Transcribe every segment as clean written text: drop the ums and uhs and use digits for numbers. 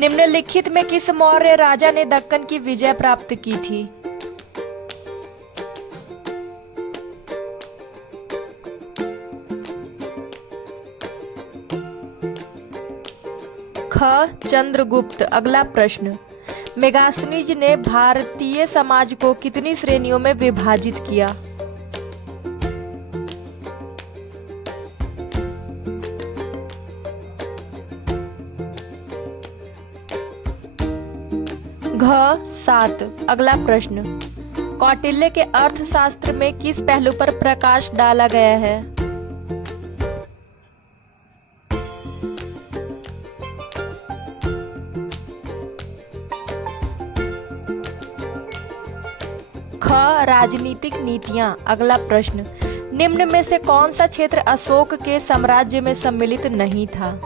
निम्नलिखित में किस मौर्य राजा ने दक्कन की विजय प्राप्त की थी? ख. चंद्रगुप्त। अगला प्रश्न, मेगास्थनीज ने भारतीय समाज को कितनी श्रेणियों में विभाजित किया? घ. 7। अगला प्रश्न, कौटिल्य के अर्थशास्त्र में किस पहलू पर प्रकाश डाला गया है? ख. राजनीतिक नीतियां। अगला प्रश्न, निम्न में से कौन सा क्षेत्र अशोक के साम्राज्य में सम्मिलित नहीं था?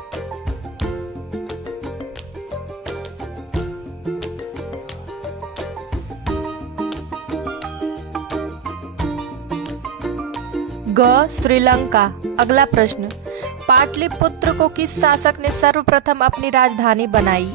ग. श्रीलंका। अगला प्रश्न, पाटलिपुत्र को किस शासक ने सर्वप्रथम अपनी राजधानी बनाई?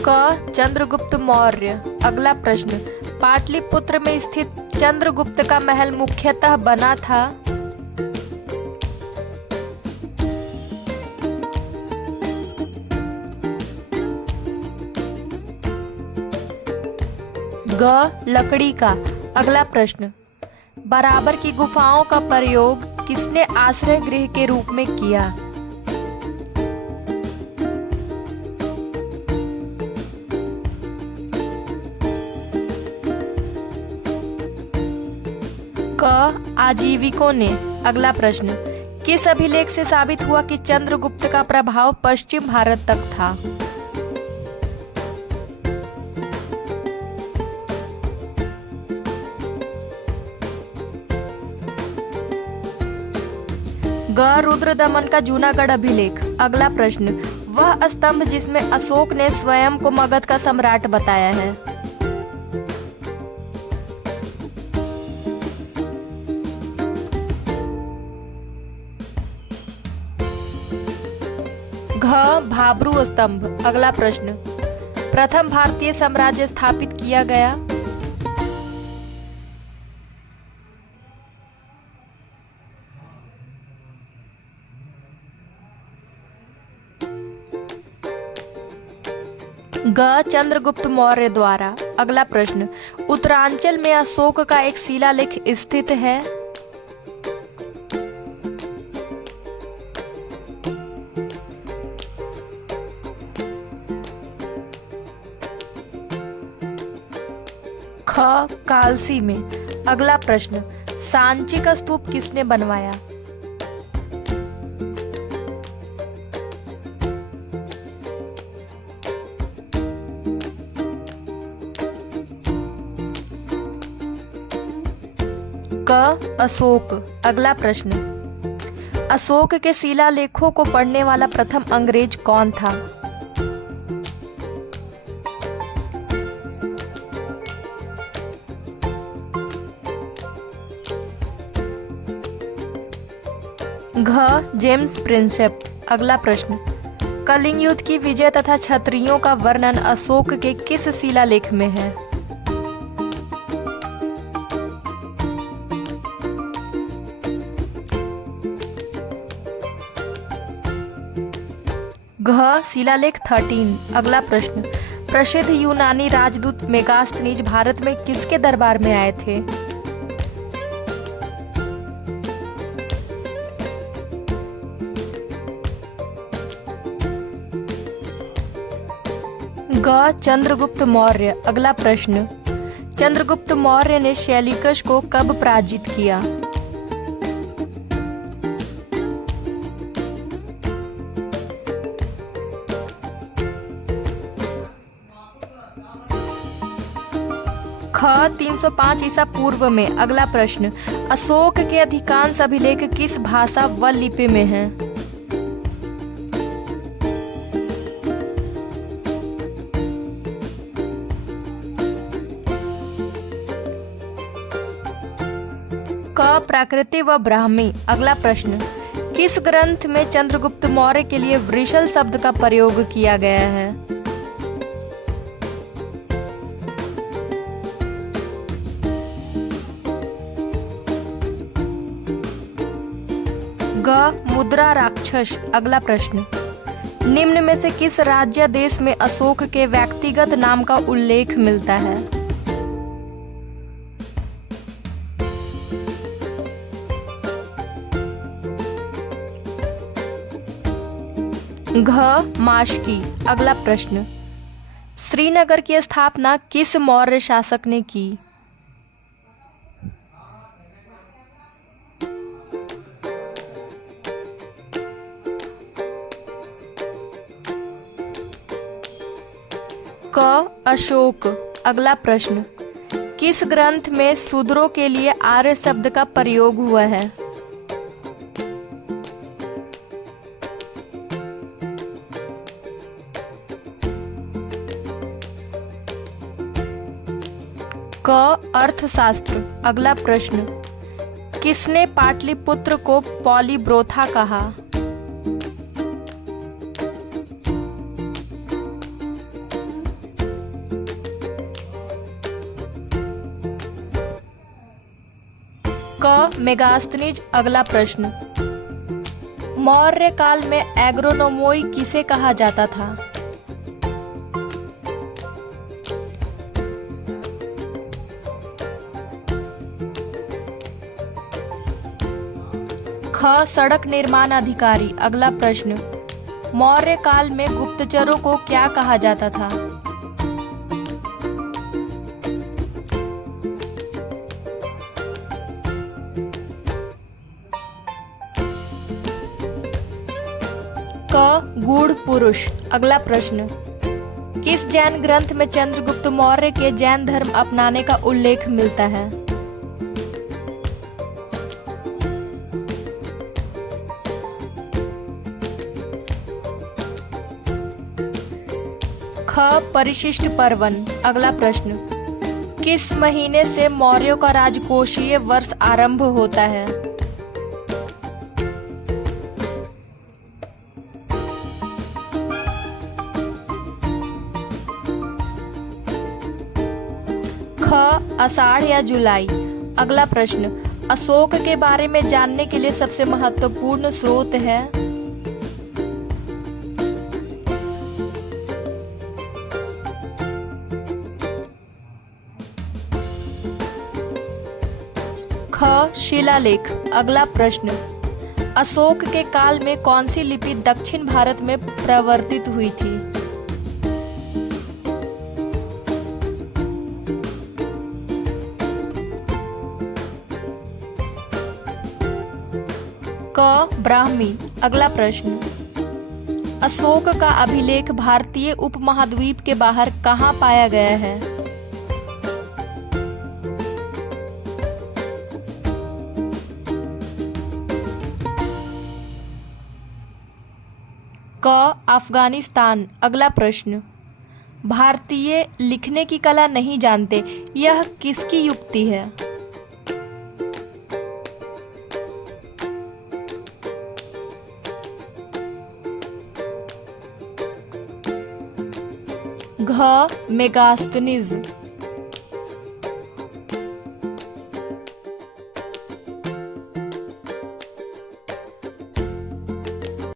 क. चंद्रगुप्त मौर्य। अगला प्रश्न, पाटलिपुत्र में स्थित चंद्रगुप्त का महल मुख्यतः बना था? ग. लकड़ी का। अगला प्रश्न, बराबर की गुफाओं का प्रयोग किसने आश्रय गृह के रूप में किया? क. आजीविकों ने। अगला प्रश्न, किस अभिलेख से साबित हुआ कि चंद्रगुप्त का प्रभाव पश्चिम भारत तक था? ग. रुद्रदमन का जूनागढ़ अभिलेख। अगला प्रश्न, वह स्तंभ जिसमें अशोक ने स्वयं को मगध का सम्राट बताया है? घ. भाब्रू स्तंभ। अगला प्रश्न, प्रथम भारतीय साम्राज्य स्थापित किया गया? ग. चंद्रगुप्त मौर्य द्वारा। अगला प्रश्न, उत्तरांचल में अशोक का एक शिलालेख स्थित है? ख. कालसी में। अगला प्रश्न, सांची का स्तूप किसने बनवाया? क. अशोक। अगला प्रश्न, अशोक के शिलालेखों को पढ़ने वाला प्रथम अंग्रेज कौन था? घ. James Prinsep. अगला प्रश्न, कलिंग युद्ध की विजय तथा क्षत्रियों का वर्णन अशोक के किस शिलालेख में है? घ. शिलालेख 13। अगला प्रश्न, प्रसिद्ध यूनानी राजदूत मेगास्थनीज भारत में किसके दरबार में आए थे? ग. चंद्रगुप्त मौर्य। अगला प्रश्न, चंद्रगुप्त मौर्य ने शैल्यूकस को कब पराजित किया? ख. 305 ईसा पूर्व में। अगला प्रश्न, अशोक के अधिकांश अभिलेख किस भाषा व लिपि में हैं? क प्राकृति व ब्राह्मी। अगला प्रश्न, किस ग्रंथ में चंद्रगुप्त मौर्य के लिए वृषल शब्द का प्रयोग किया गया है? ग मुद्रा राक्षस। अगला प्रश्न, निम्न में से किस राज्य देश में अशोक के व्यक्तिगत नाम का उल्लेख मिलता है? घ माशकी। अगला प्रश्न, श्रीनगर की स्थापना किस मौर्य शासक ने की? क अशोक। अगला प्रश्न, किस ग्रंथ में शूद्रों के लिए आर्य शब्द का प्रयोग हुआ है? क अर्थशास्त्र। अगला प्रश्न, किसने पाटलिपुत्र को पॉलीब्रोथा कहा? क मेगास्थनीज। अगला प्रश्न, मौर्य काल में एग्रोनोमोई किसे कहा जाता था? ख सड़क निर्माण अधिकारी। अगला प्रश्न, मौर्य काल में गुप्तचरों को क्या कहा जाता था? क गूढ़ पुरुष। अगला प्रश्न, किस जैन ग्रंथ में चंद्रगुप्त मौर्य के जैन धर्म अपनाने का उल्लेख मिलता है? ख परिशिष्ट पर्वन। अगला प्रश्न, किस महीने से मौर्यों का राजकोषीय वर्ष आरंभ होता है? ख आषाढ़ या जुलाई। अगला प्रश्न, अशोक के बारे में जानने के लिए सबसे महत्वपूर्ण स्रोत है? ख शिलालेख। अगला प्रश्न, अशोक के काल में कौन सी लिपि दक्षिण भारत में प्रवर्तित हुई थी? क ब्राह्मी। अगला प्रश्न, अशोक का अभिलेख भारतीय उपमहाद्वीप के बाहर कहाँ पाया गया है? क अफगानिस्तान। अगला प्रश्न, भारतीय लिखने की कला नहीं जानते, यह किसकी युक्ति है? घ मेगास्थनीज।